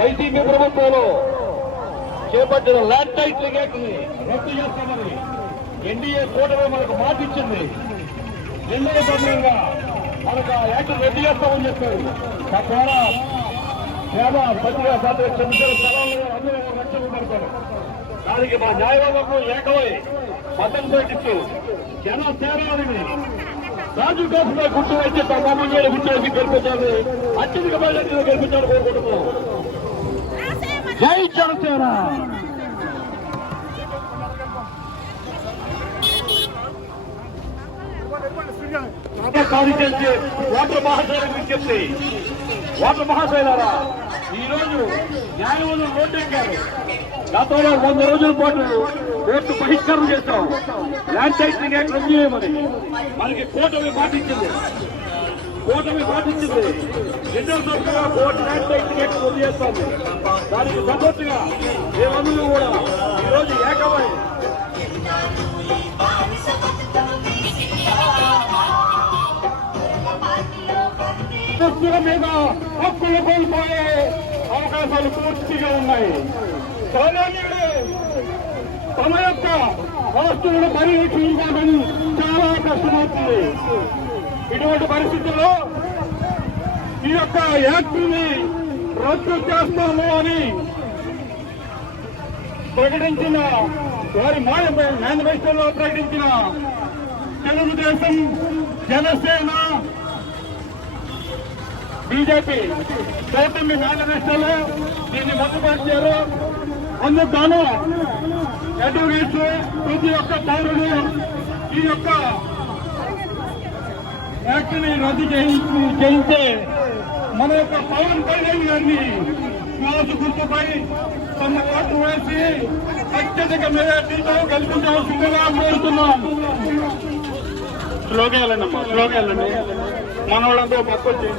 YCP ప్రభుత్వంలో చేపట్టిన land titling act రద్దు చేస్తామని ఎన్డీఏ కూటమి మనకు మాటిచ్చింది. ఎన్డీఏ సమయంగా మనకు ఆ యాక్ట్ రద్దు చేస్తామని చెప్పారు. తద్వారా పేద పత్రికా పాత్ర చెందిన స్థలాల్లో అందరూ రక్షణ పడతారు దానికి మా న్యాయవాదము ఏకమై మతం ప్రకటిస్తూ జన సేవాలని రాజు కాపుగా గుర్తు వచ్చి తమ గుర్తు వచ్చి గెలిపించాలి అత్యధిక బయలుదేరి గెలిపించాలని కోరుకుంటున్నాం. జై జనసేన. కాన్స్టిట్యూన్సీ ఓటర్ మహాశైలకు విజ్ఞప్తి. ఓటర్ మహాశైలారా ఈరోజు న్యాయవాదులు రోడ్డు ఎక్కారు గతంలో వంద రోజుల పాటు కోర్టు బహిష్కరణ చేస్తాం ల్యాండ్ టైటింగ్ యాక్ట్ రద్దు చేయమని. మనకి కోర్టు పాటించింది. కూటమి పాటించింది రెండో సంవత్సరంగా కోర్టు ల్యాండ్ టైటింగ్ యాక్ట్ చేస్తాము దానికి సపోర్టుగా మేమందరూ కూడా ఈరోజు ఏకమై వస్తువుల మీద హక్కులు కోల్పోయే అవకాశాలు పూర్తిగా ఉన్నాయి. సామాన్యుడు తమ యొక్క వస్తువులను పరిరక్షించాలని చాలా కష్టమవుతుంది. ఇటువంటి పరిస్థితుల్లో ఈ యొక్క యాక్ట్ని రద్దు చేస్తాము అని ప్రకటించిన వారి మేనిఫెస్టోలో ప్రకటించిన తెలుగుదేశం జనసేన బీజేపీ కూటమి మేనిఫెస్టోలో దీన్ని మద్దతుపరిచారు అందుకు గాను అడ్వకేట్స్ ప్రతి ఒక్క పౌరుడు ఈ యొక్క యాక్ట్ని రద్దు చేయించి చేయిస్తే మన యొక్క పవన్ కళ్యాణ్ గారిని క్లాసు గుర్తుపై తమ ఓటు వేసి అత్యధిక మెజార్టీతో గెలిపించవలసిందిగా కోరుతున్నాం. పక్కొచ్చి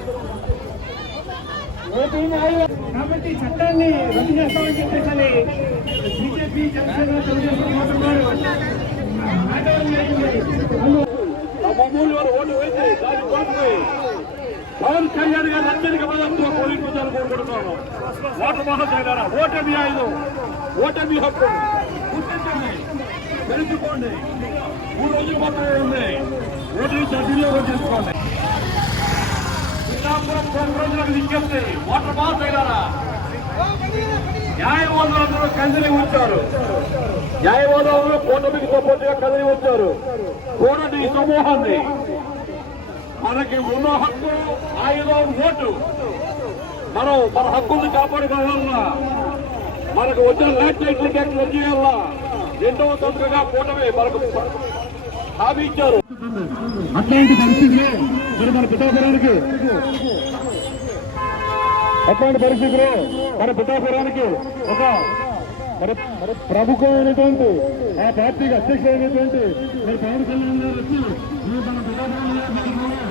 కాబట్టి చట్టాన్ని రద్దు చేస్తామని చెప్పేసి బీజేపీ జనసేన తెలుగుదేశం పవన్ కళ్యాణ్ గారు అత్యధిక పదంతో పోలించాలని కోరుకుంటున్నాను ఓటు మహాశైలారా ఓటమి ఆయుధం ఓటమి హక్కు. గుర్తించండి. తెలుసుకోండి. మూడు రోజులు మాత్రమే ఉంది. ఓటు సద్వినియోగం చేసుకోండి శ్రీరాంపురం కొన్ని రోజులకు విజ్ఞప్తి. ఓటర్ మహాశైలారా న్యాయవాదులందరూ కదిలి వచ్చారు న్యాయవాదులందరూ కూటమికి సపోర్టుగా కదిలి వచ్చారు కూడటి సమూహాన్ని మనకి ఉన్న హక్కు ఆయుధం ఓటు. మనం మన హక్కుల్ని కాపాడుకోవాలన్నా మనకు వచ్చిన ల్యాండ్ టైటిల్ యాక్ట్ రద్దు చేయాలా రెండవ తొందరగా కూటమి మనకు హామీ ఇచ్చారు. అట్లాంటి పరిస్థితులు మరి మన పిఠాపురానికి. అట్లాంటి పరిస్థితులు మన పిఠాపురానికి ఒక మరి మరి ప్రముఖమైనటువంటి ఆ పార్టీకి అధ్యక్షుడైనటువంటి మరి పవన్ కళ్యాణ్ గారు వచ్చి ఈ మన పిఠాపురం